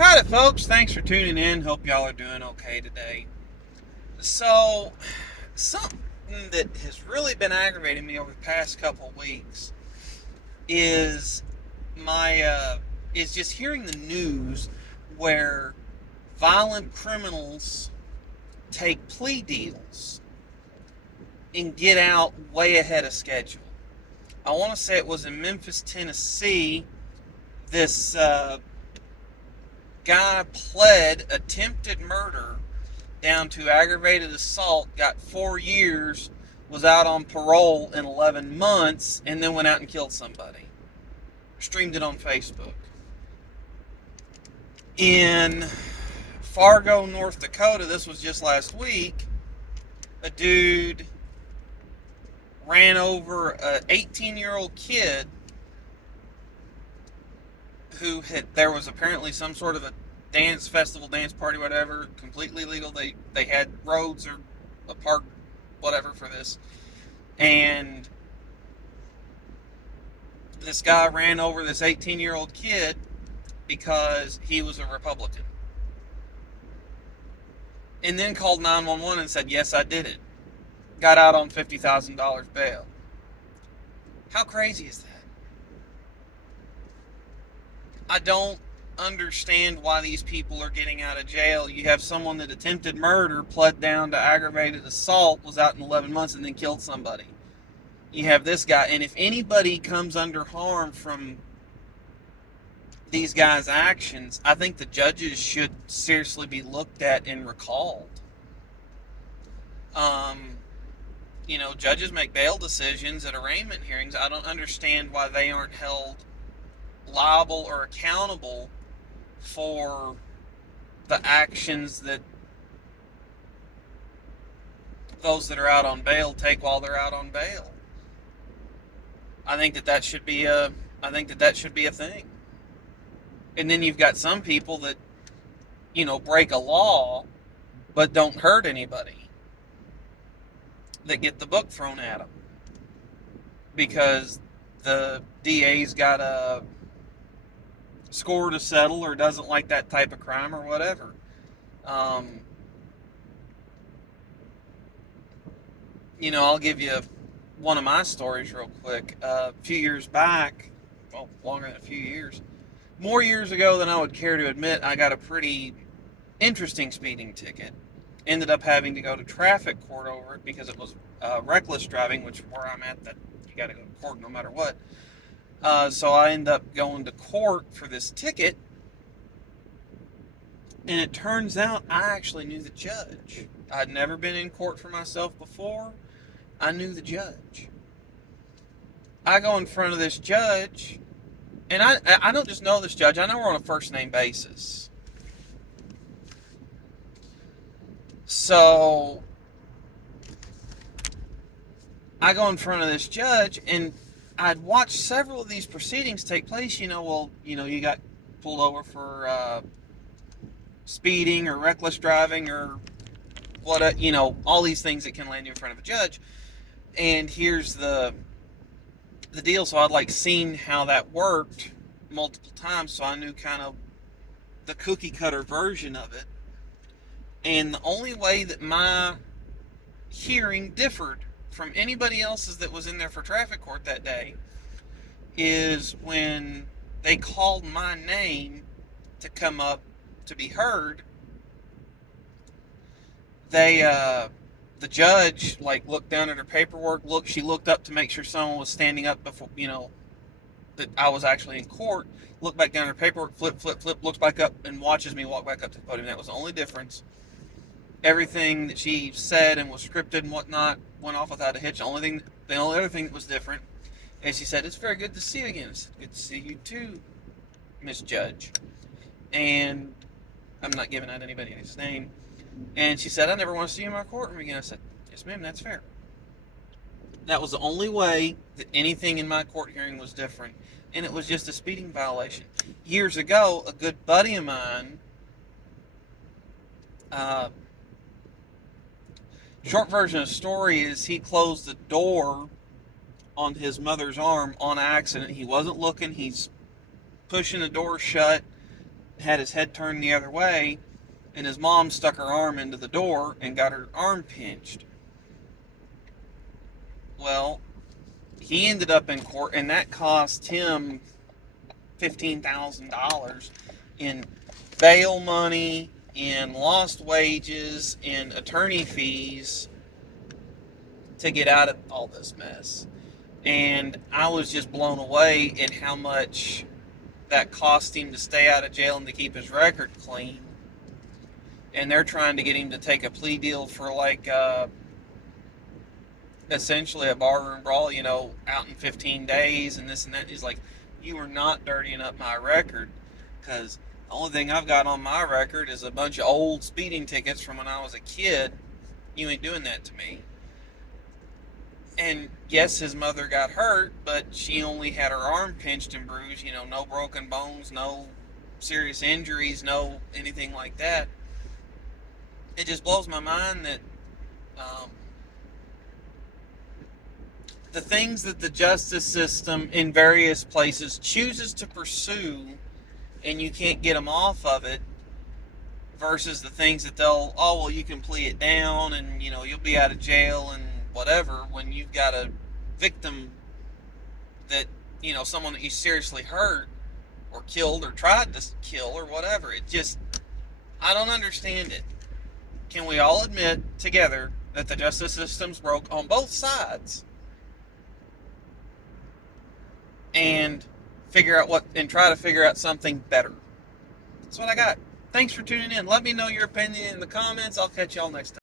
Howdy, folks. Thanks for tuning in. Hope y'all are doing okay today. So, something that has really been aggravating me over the past couple of weeks is my is just hearing the news where violent criminals take plea deals and get out way ahead of schedule. I want to say it was in Memphis, Tennessee. This guy pled attempted murder down to aggravated assault, got 4 years, was out on parole in 11 months, and then went out and killed somebody. Streamed it on Facebook. In Fargo, North Dakota, this was just last week, a dude ran over an 18-year-old kid there was apparently some sort of a dance festival, dance party, whatever, completely legal. They had roads or a park, whatever, for this. And this guy ran over this 18-year-old kid because he was a Republican. And then called 911 and said, yes, I did it. Got out on $50,000 bail. How crazy is that? I don't understand why these people are getting out of jail. You have someone that attempted murder, pled down to aggravated assault, was out in 11 months, and then killed somebody. You have this guy, and if anybody comes under harm from these guys' actions, I think the judges should seriously be looked at and recalled. Judges make bail decisions at arraignment hearings. I don't understand why they aren't held liable or accountable for the actions that those that are out on bail take while they're out on bail. I think that should be a thing. And then you've got some people that break a law but don't hurt anybody, that get the book thrown at them because the DA's got a score to settle or doesn't like that type of crime or whatever. I'll give you one of my stories real quick. A few years back, well, longer than a few years, more years ago than I would care to admit, I got a pretty interesting speeding ticket. Ended up having to go to traffic court over it because it was reckless driving, which where I'm at, that you got to go to court no matter what. So I ended up going to court for this ticket, and it turns out I actually knew the judge. I'd never been in court for myself before. I knew the judge. I go in front of this judge, and I don't just know this judge. I know we're on a first name basis. So I go in front of this judge, and I'd watched several of these proceedings take place. You got pulled over for speeding or reckless driving or all these things that can land you in front of a judge. And here's the deal. So I'd seen how that worked multiple times, so I knew kind of the cookie cutter version of it. And the only way that my hearing differed from anybody else's that was in there for traffic court that day is when they called my name to come up to be heard. The judge looked down at her paperwork. She looked up to make sure someone was standing up before that I was actually in court. Looked back down at her paperwork, flip, looks back up and watches me walk back up to the podium. That was the only difference. Everything that she said and was scripted and whatnot went off without a hitch. The only other thing that was different, and she said, "It's very good to see you again." I said, "Good to see you too, Miss Judge." And I'm not giving out anybody's name. And she said, "I never want to see you in my courtroom again." I said, "Yes, ma'am, that's fair." That was the only way that anything in my court hearing was different, and it was just a speeding violation. Years ago, a good buddy of mine, short version of the story is he closed the door on his mother's arm on accident. He wasn't looking. He's pushing the door shut, had his head turned the other way, and his mom stuck her arm into the door and got her arm pinched. Well, he ended up in court, and that cost him $15,000 in bail money, in lost wages, in attorney fees to get out of all this mess. And I was just blown away at how much that cost him to stay out of jail and to keep his record clean. And they're trying to get him to take a plea deal for essentially a barroom brawl, out in 15 days and this and that. He's like, you are not dirtying up my record, because the only thing I've got on my record is a bunch of old speeding tickets from when I was a kid. You ain't doing that to me. And yes, his mother got hurt, but she only had her arm pinched and bruised, no broken bones, no serious injuries, no anything like that. It just blows my mind that the things that the justice system in various places chooses to pursue and you can't get them off of it, versus the things that you can plea it down and, you'll be out of jail and whatever, when you've got a victim that, someone that you seriously hurt or killed or tried to kill or whatever. I don't understand it. Can we all admit together that the justice system's broke on both sides and try to figure out something better? That's what I got. Thanks for tuning in. Let me know your opinion in the comments. I'll catch y'all next time.